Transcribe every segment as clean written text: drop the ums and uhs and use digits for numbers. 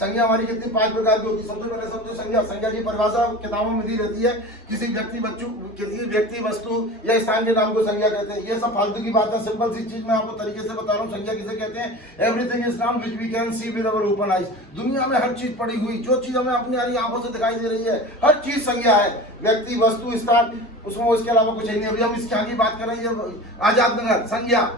संज्ञा हमारी कितनी 5 प्रकार की होती है। सबसे पहले समझो संज्ञा। संज्ञा की परिभाषा किताबों में दी रहती है, किसी व्यक्ति वस्तु या स्थान के नाम को संज्ञा कहते हैं। ये सब फालतू की बात है, सिंपल सी चीज मैं आपको तरीके से बता रहा हूँ। संज्ञा किसे कहते हैं? Everything is noun which we can see with our open eyes. दुनिया में हर चीज पड़ी हुई, जो चीज हमें अपनी आंखों से दिखाई दे रही है, हर चीज संज्ञा है। व्यक्ति, वस्तु, स्थान, उसमें उसके अलावा कुछ नहीं। अभी हम इसके आगे बात कर रहे हैं, आजाद नगर संज्ञा,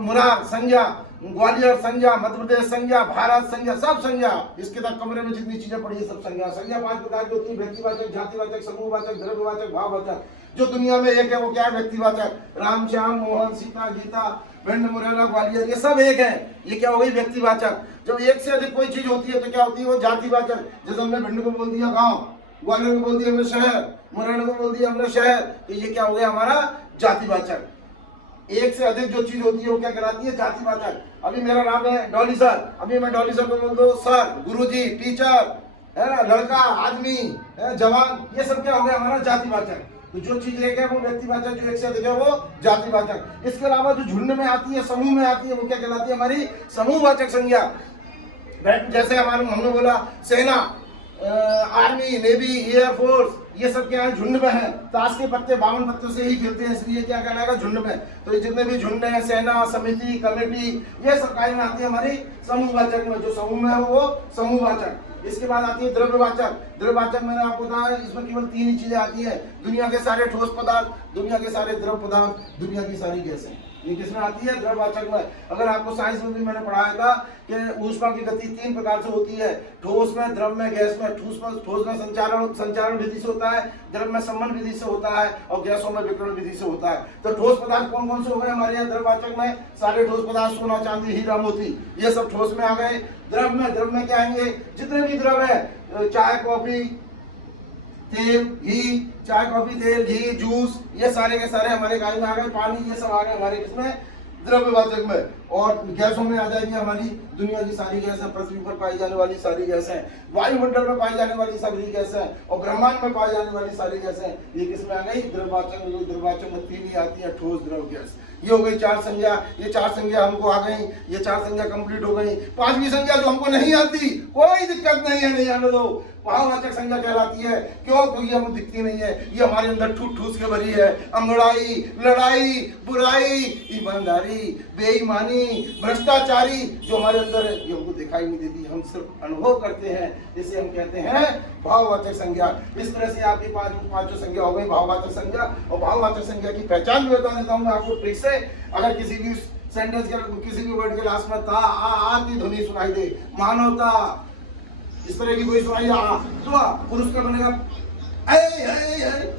मुरार संज्ञा, ग्वालियर संज्ञा, मध्य प्रदेश संज्ञा, भारत संज्ञा, सब संज्ञा। इसके तक कमरे में जितनी चीजें पड़ी है सब संज्ञा। संज्ञा 5 प्रकार की होती है, व्यक्तिवाचक, जातिवाचक, समूहवाचक, द्रव्यवाचक, भाववाचक। जो दुनिया में एक है वो क्या है? व्यक्तिवाचक। राम, श्याम, मोहन, सीता, गीता, भिंड, मुरैना, ग्वालियर, ये सब एक है। ये क्या हो गई? व्यक्तिवाचक। जब एक से अधिक कोई चीज होती है तो क्या होती है? वो जातिवाचक। जैसे हमने भिंड को बोल दिया गाँव, ग्वालियर को बोल दिया हमने शहर, मुरैना को बोल दिया हमने शहर, तो ये क्या हो गया? हमारा जातिवाचक। एक से अधिक जो चीज होती है वो क्या कहलाती है? जातिवाचक। अभी मेरा नाम है डॉली सर, अभी मैं डॉली सर को बोल दो सर, गुरुजी, टीचर, है ना, लड़का, आदमी, जवान, ये सब क्या हो गया? हमारा जातिवाचक। तो जो चीज एक है वो व्यक्तिवाचक, जो एक से अधिक है वो जातिवाचक। इसके अलावा जो झुंड में आती है, समूह में आती है, वो क्या कहलाती है? हमारी समूहवाचक संज्ञा। जैसे हमने बोला सेना, आर्मी, नेवी, एयरफोर्स, ये सब क्या है? झुंड में है। ताश के पत्ते 52 पत्तों से ही खेलते हैं, इसलिए क्या कहलाएगा? झुंड में। तो ये जितने भी झुंड है, सेना, समिति, कमेटी, ये सब काय में आती है? हमारी समूहवाचक में। जो समूह में है वो समूहवाचक। इसके बाद आती है द्रव्यवाचक। द्रव्यवाचक मैंने आपको बताया, इसमें केवल 3 ही चीजें आती है। दुनिया के सारे ठोस पदार्थ, दुनिया के सारे द्रव पदार्थ, दुनिया की सारी गैसें, ये किसमें आती है? द्रव्यवाचक में। अगर आपको साइंस में भी मैंने पढ़ाया था कि ऊष्मा की गति 3 प्रकार से होती है, ठोस में, द्रव में, गैस में। ठोस में संचारण विधि से होता है, द्रव में संवहन विधि से होता है, और गैसों में विकिरण विधि से होता है। तो ठोस पदार्थ कौन कौन से हो गए हमारे यहाँ द्रव्यवाचक में? सारे ठोस पदार्थ, सोना, चांदी, हीरा, मोती, ये सब ठोस में आ गए। द्रव में क्या आएंगे? जितने भी द्रव है, चाय, कॉफी, तेल, घी, चाय, कॉफी, तेल, घी, जूस, ये सारे के सारे हमारे गाय में आ गए। पानी, ये सब आ गए हमारे किसमें? द्रव्यवाचक में। और गैसों में आ जाएगी हमारी दुनिया की सारी गैसें, पृथ्वी पर पाई जाने वाली सारी गैसें, वायुमंडल में पाई जाने वाली सारी गैसें, और ब्रह्मांड में पाई जाने वाली सारी गैसें, ये किसमें आ गई? द्रव्यवाचक में। द्रव्यवाचक में 3 ही आती है, ठोस, द्रव, गैस। ये हो गई 4 संज्ञा। ये 4 संज्ञा हमको आ गई, ये 4 संज्ञा कंप्लीट हो गई। 5वीं संज्ञा जो हमको नहीं आती, कोई दिक्कत नहीं है, नहीं आने दो। भाववाचक संज्ञा कहलाती है। क्यों? क्योंकि हमको दिखती नहीं है, ये हमारे अंदर ठूस के भरी है। अंगड़ाई, लड़ाई, बुराई, ईमानदारी, बेईमानी, भ्रष्टाचारी जो हमारे अंदर है, ये हमको दिखाई नहीं देती, हम सिर्फ अनुभव करते हैं। इसे हम कहते हैं भाववाचक संज्ञा। इस तरह से आपकी 5 संज्ञा हो गई भाववाचक संज्ञा। और भाववाचक संज्ञा की पहचान भी बता देता हूँ मैं आपको ट्रिक से। अगर किसी भी सेंटेंस के, किसी भी वर्ड के लास्ट में ता, आ की ध्वनि सुनाई दे, मानवता, इस तरह की कोई सुनाई तो पुरुष का बनेगा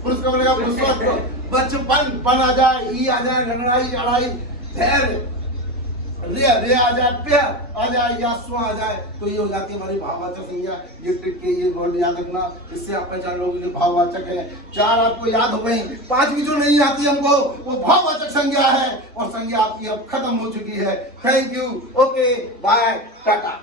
पुरुष का बनेगा बचपन, पन आ जाए, ई आ जाए, लंगड़ाई, अड़ाई, धैर्य, रे आ जाए, प्यार आ जाए, या स्व आ जाए, तो ये हो जाती है हमारी भाववाचक संज्ञा। ये ट्रिक के ये वर्ड याद रखना, इससे आप पहचान लोगे कि भाववाचक है। 4 आपको याद हो गई। 5वीं जो नहीं आती हमको, वो भाववाचक संज्ञा है, और संज्ञा आपकी अब खत्म हो चुकी है। Thank you, okay, bye, Tata.